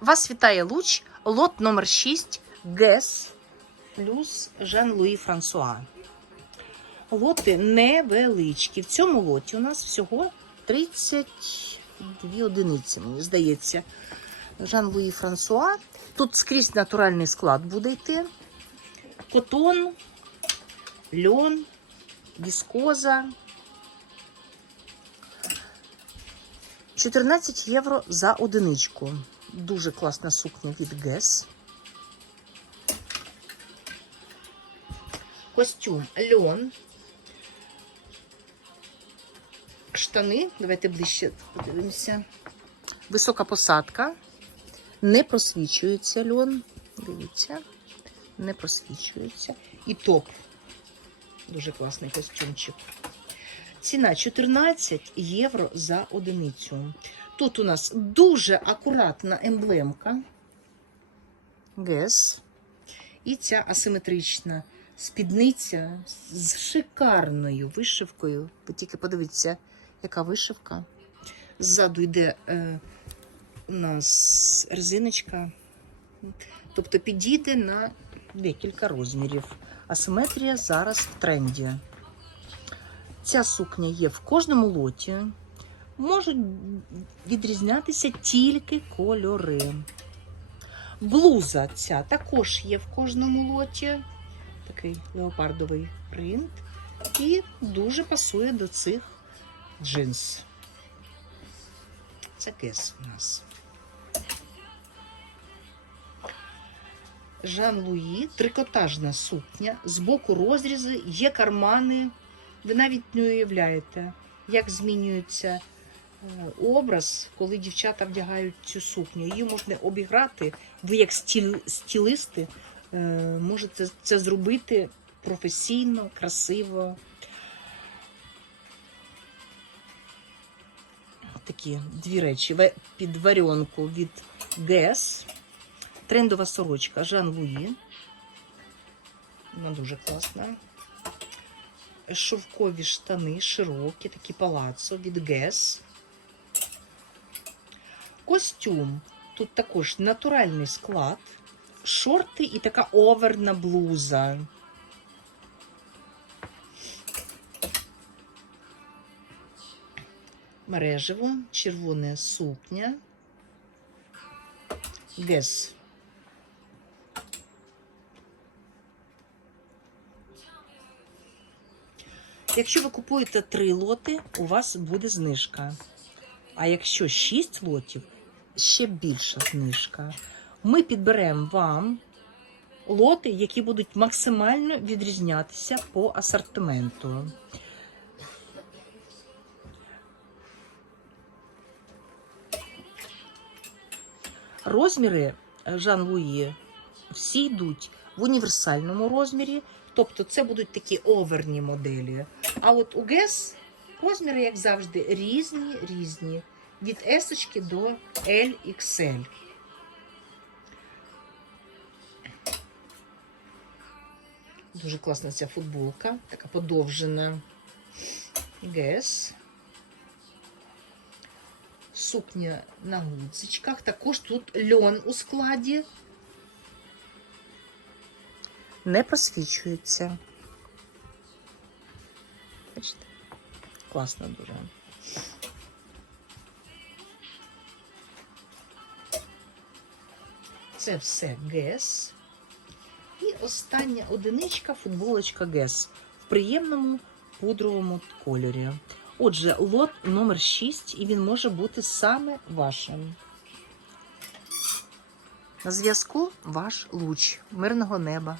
Вас вітає луч, лот номер 6 ГЕС плюс Жан-Луї Франсуа. Лоти невеличкі. В цьому лоті у нас всього 32 одиниці, мені здається. Жан-Луї Франсуа. Тут скрізь натуральний склад буде йти. Котон, льон, віскоза. 14 євро за одиничку. Дуже класна сукня від Guess. Костюм льон. Штани. Давайте ближче подивимося. Висока посадка. Не просвічується льон. Дивіться, не просвічується. І топ. Дуже класний костюмчик. Ціна 14 євро за одиницю. Тут у нас дуже акуратна емблемка. ГЕС. І ця асиметрична спідниця з шикарною вишивкою. Ви тільки подивіться, яка вишивка. Ззаду йде е, у нас резиночка. Тобто підійде на декілька розмірів. Асиметрія зараз в тренді. Ця сукня є в кожному лоті. Можуть відрізнятися тільки кольори. Блуза ця також є в кожному лоті. Такий леопардовий принт. І дуже пасує до цих джинс. Це кес у нас. Жан-Луї, трикотажна сукня, з боку розрізи, є кармани. Ви навіть не уявляєте, як змінюється е, образ, коли дівчата вдягають цю сукню. Її можна обіграти. Ви, як стілисти, е, можете це зробити професійно, красиво. Такі дві речі під варіонку від ГЕС. Трендова сорочка Жан Луї. Вона дуже класна. Шовкові штани, широкі, такі палацо від ГЕС. Костюм. Тут також натуральний склад, шорти і така оверна блуза. Мережево, червона сукня. ГЕС. Якщо ви купуєте три лоти, у вас буде знижка. А якщо шість лотів, ще більша знижка. Ми підберемо вам лоти, які будуть максимально відрізнятися по асортименту. Розміри Жан-Луї всі йдуть в універсальному розмірі, тобто це будуть такі оверні моделі. А от у ГЕС розміри, як завжди, різні, різні. Від S до LXL. Дуже класна ця футболка, така подовжена. ГЕС. Сукня на гудзичках. Також тут льон у складі. Не просвічується. Бачите? Класно дуже. Це все ГЕС. І остання одиничка футболочка ГЕС в приємному пудровому кольорі. Отже, лот номер 6, і він може бути саме вашим. На зв'язку ваш луч мирного неба.